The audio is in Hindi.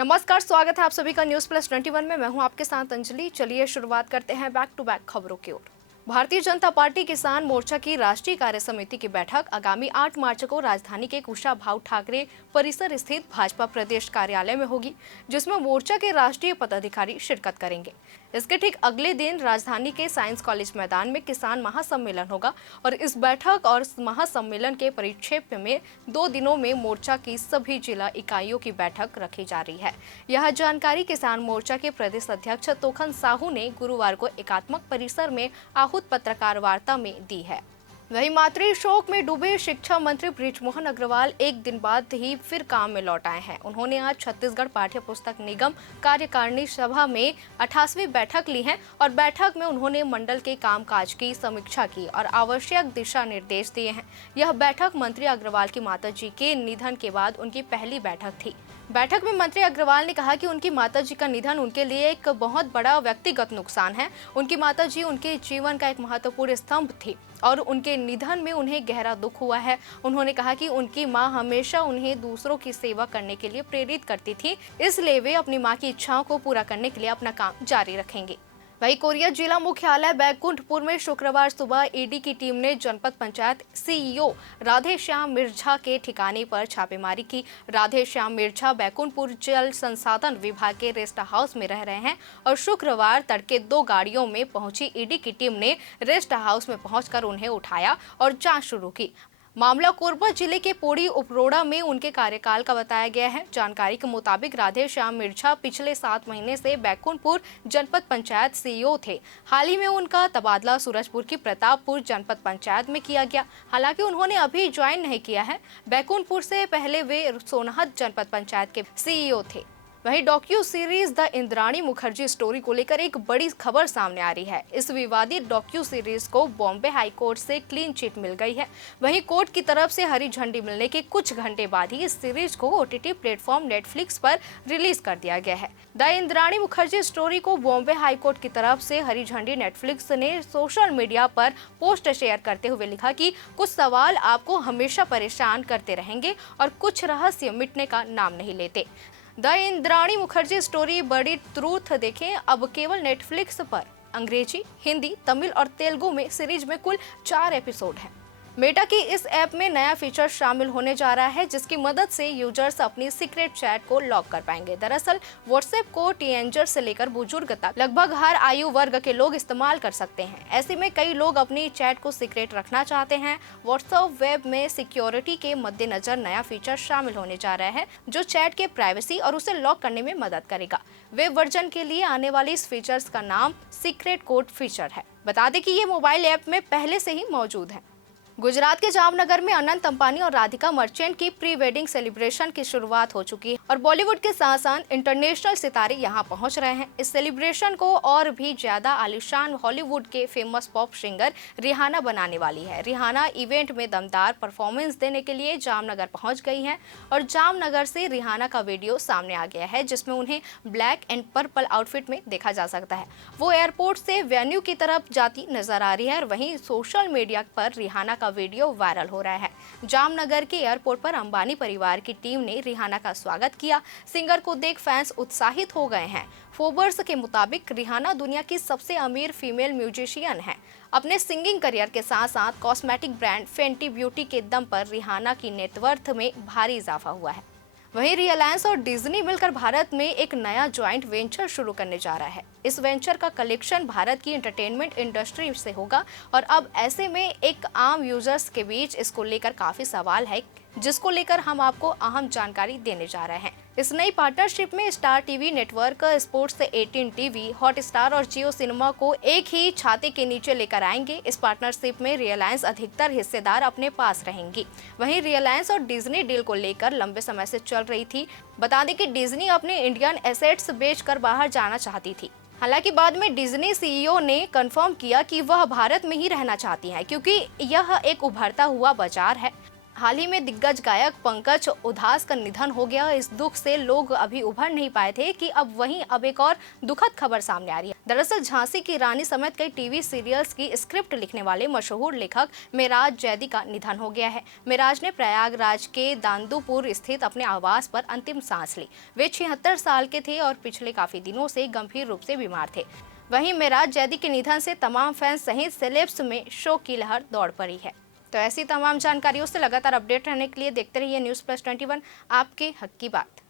नमस्कार, स्वागत है आप सभी का न्यूज प्लस 21 में। मैं हूं आपके साथ अंजलि। चलिए शुरुआत करते हैं बैक टू बैक खबरों की ओर। भारतीय जनता पार्टी किसान मोर्चा की राष्ट्रीय कार्य समिति की बैठक आगामी 8 मार्च को राजधानी के कुशाभाऊ ठाकरे परिसर स्थित भाजपा प्रदेश कार्यालय में होगी, जिसमें मोर्चा के राष्ट्रीय पदाधिकारी शिरकत करेंगे। इसके ठीक अगले दिन राजधानी के साइंस कॉलेज मैदान में किसान महासम्मेलन होगा और इस बैठक और महासम्मेलन के परिप्रेक्ष्य में 2 दिनों में मोर्चा की सभी जिला इकाइयों की बैठक रखी जा रही है। यह जानकारी किसान मोर्चा के प्रदेश अध्यक्ष तोखन साहू ने गुरुवार को एकात्मक परिसर में आहूत पत्रकार वार्ता में दी है। वहीं मातृ शोक में डूबे शिक्षा मंत्री बृजमोहन अग्रवाल एक दिन बाद ही फिर काम में लौट आए हैं। उन्होंने आज छत्तीसगढ़ पाठ्य पुस्तक निगम कार्यकारिणी सभा में 28वीं बैठक ली है और बैठक में उन्होंने मंडल के कामकाज की समीक्षा की और आवश्यक दिशा निर्देश दिए हैं। यह बैठक मंत्री अग्रवाल की माताजी के निधन के बाद उनकी पहली बैठक थी। बैठक में मंत्री अग्रवाल ने कहा कि उनकी माताजी का निधन उनके लिए एक बहुत बड़ा व्यक्तिगत नुकसान है। उनकी माताजी उनके जीवन का एक महत्वपूर्ण स्तंभ थी और उनके निधन में उन्हें गहरा दुख हुआ है। उन्होंने कहा कि उनकी मां हमेशा उन्हें दूसरों की सेवा करने के लिए प्रेरित करती थी, इसलिए वे अपनी मां की इच्छाओं को पूरा करने के लिए अपना काम जारी रखेंगे। वहीं कोरिया जिला मुख्यालय बैकुंठपुर में शुक्रवार सुबह ईडी की टीम ने जनपद पंचायत सीईओ राधेश्याम मिर्झा के ठिकाने पर छापेमारी की। राधेश्याम मिर्झा बैकुंठपुर जल संसाधन विभाग के रेस्ट हाउस में रह रहे हैं और शुक्रवार तड़के 2 गाड़ियों में पहुंची ईडी की टीम ने रेस्ट हाउस में पहुंचकर उन्हें उठाया और जांच शुरू की। मामला कोरबा जिले के पोड़ी उपरोड़ा में उनके कार्यकाल का बताया गया है। जानकारी के मुताबिक राधेश्याम मिर्झा पिछले 7 महीने से बैकुंठपुर जनपद पंचायत सीईओ थे। हाल ही में उनका तबादला सूरजपुर की प्रतापपुर जनपद पंचायत में किया गया। हालांकि उन्होंने अभी ज्वाइन नहीं किया है। बैकुंठपुर से पहले वे सोनहत जनपद पंचायत के सीईओ थे। वहीं docu series the Indrani Mukherjee story को लेकर एक बड़ी खबर सामने आ रही है। इस विवादित डॉक्यू सीरीज को बॉम्बे हाई कोर्ट से क्लीन चिट मिल गई है। वहीं कोर्ट की तरफ से हरी झंडी मिलने के कुछ घंटे बाद ही इस सीरीज को ओटीटी प्लेटफॉर्म नेटफ्लिक्स पर रिलीज कर दिया गया है। द इंद्राणी मुखर्जी स्टोरी को बॉम्बे हाई कोर्ट की तरफ से हरी झंडी नेटफ्लिक्स ने सोशल मीडिया पर पोस्ट शेयर करते हुए लिखा कि कुछ सवाल आपको हमेशा परेशान करते रहेंगे और कुछ रहस्य मिटने का नाम नहीं लेते। द इंद्राणी मुखर्जी स्टोरी बड़ी ट्रूथ देखें अब केवल नेटफ्लिक्स पर। अंग्रेजी, हिंदी, तमिल और तेलुगु में सीरीज में कुल 4 एपिसोड हैं। मेटा की इस ऐप में नया फीचर शामिल होने जा रहा है, जिसकी मदद से यूजर्स अपनी सीक्रेट चैट को लॉक कर पाएंगे। दरअसल व्हाट्सएप को टीनेजर से लेकर बुजुर्ग तक लगभग हर आयु वर्ग के लोग इस्तेमाल कर सकते हैं। ऐसे में कई लोग अपनी चैट को सीक्रेट रखना चाहते हैं। व्हाट्सएप वेब में सिक्योरिटी के मद्देनजर नया फीचर शामिल होने जा रहा है, जो चैट के प्राइवेसी और उसे लॉक करने में मदद करेगा। वेब वर्जन के लिए आने वाली इस फीचर्स का नाम सीक्रेट कोड फीचर है। बता दें कि ये मोबाइल ऐप में पहले से ही मौजूद है। गुजरात के जामनगर में अनंत अंबानी और राधिका मर्चेंट की प्री वेडिंग सेलिब्रेशन की शुरुआत हो चुकी है और बॉलीवुड के साथ साथ इंटरनेशनल सितारे यहां पहुंच रहे हैं। इस सेलिब्रेशन को और भी ज्यादा आलिशान हॉलीवुड के फेमस पॉप सिंगर रिहाना बनाने वाली है। रिहाना इवेंट में दमदार परफॉर्मेंस देने के लिए जामनगर पहुंच गई हैं और जामनगर से रिहाना का वीडियो सामने आ गया है, जिसमें उन्हें ब्लैक एंड पर्पल आउटफिट में देखा जा सकता है। वो एयरपोर्ट से वेन्यू की तरफ जाती नजर आ रही है और वहीं सोशल मीडिया पर रिहाना का वीडियो वायरल हो रहा है। जामनगर के एयरपोर्ट पर अंबानी परिवार की टीम ने रिहाना का स्वागत किया। सिंगर को देख फैंस उत्साहित हो गए हैं। फोर्ब्स के मुताबिक रिहाना दुनिया की सबसे अमीर फीमेल म्यूजिशियन है। अपने सिंगिंग करियर के साथ साथ कॉस्मेटिक ब्रांड फेंटी ब्यूटी के दम पर रिहाना की नेटवर्थ में भारी इजाफा हुआ है। वहीं रिलायंस और डिज्नी मिलकर भारत में एक नया ज्वाइंट वेंचर शुरू करने जा रहा है। इस वेंचर का कलेक्शन भारत की एंटरटेनमेंट इंडस्ट्री से होगा और अब ऐसे में एक आम यूजर्स के बीच इसको लेकर काफी सवाल है, जिसको लेकर हम आपको अहम जानकारी देने जा रहे हैं। इस नई पार्टनरशिप में star TV network, sports 18 TV, Hotstar और जियो सिनेमा को एक ही छाते के नीचे लेकर आएंगे। इस पार्टनरशिप में रिलायंस अधिकतर हिस्सेदार अपने पास रहेंगी। वहीं रिलायंस और डिज्नी डील को लेकर लंबे समय से चल रही थी। बता दें कि डिज्नी अपने इंडियन एसेट्स बेचकर बाहर जाना चाहती थी। हालांकि बाद में डिज्नी सीईओ ने कंफर्म किया कि वह भारत में ही रहना चाहती हैं, क्योंकि यह एक उभरता हुआ बाजार है। हाल ही में दिग्गज गायक पंकज उधास का निधन हो गया। इस दुख से लोग अभी उभर नहीं पाए थे कि अब एक और दुखद खबर सामने आ रही है। दरअसल झांसी की रानी समेत कई टीवी सीरियल्स की स्क्रिप्ट लिखने वाले मशहूर लेखक मेराज जैदी का निधन हो गया है। मेराज ने प्रयागराज के दांदूपुर स्थित अपने आवास पर अंतिम सांस ली। वे 76 साल के थे और पिछले काफी दिनों से गंभीर रूप से बीमार थे। वहीं मेराज जैदी के निधन से तमाम फैंस सहित सेलेब्स में शोक की लहर दौड़ पड़ी है। तो ऐसी तमाम जानकारियों से लगातार अपडेट रहने के लिए देखते रहिए न्यूज़ प्लस 21, आपके हक की बात।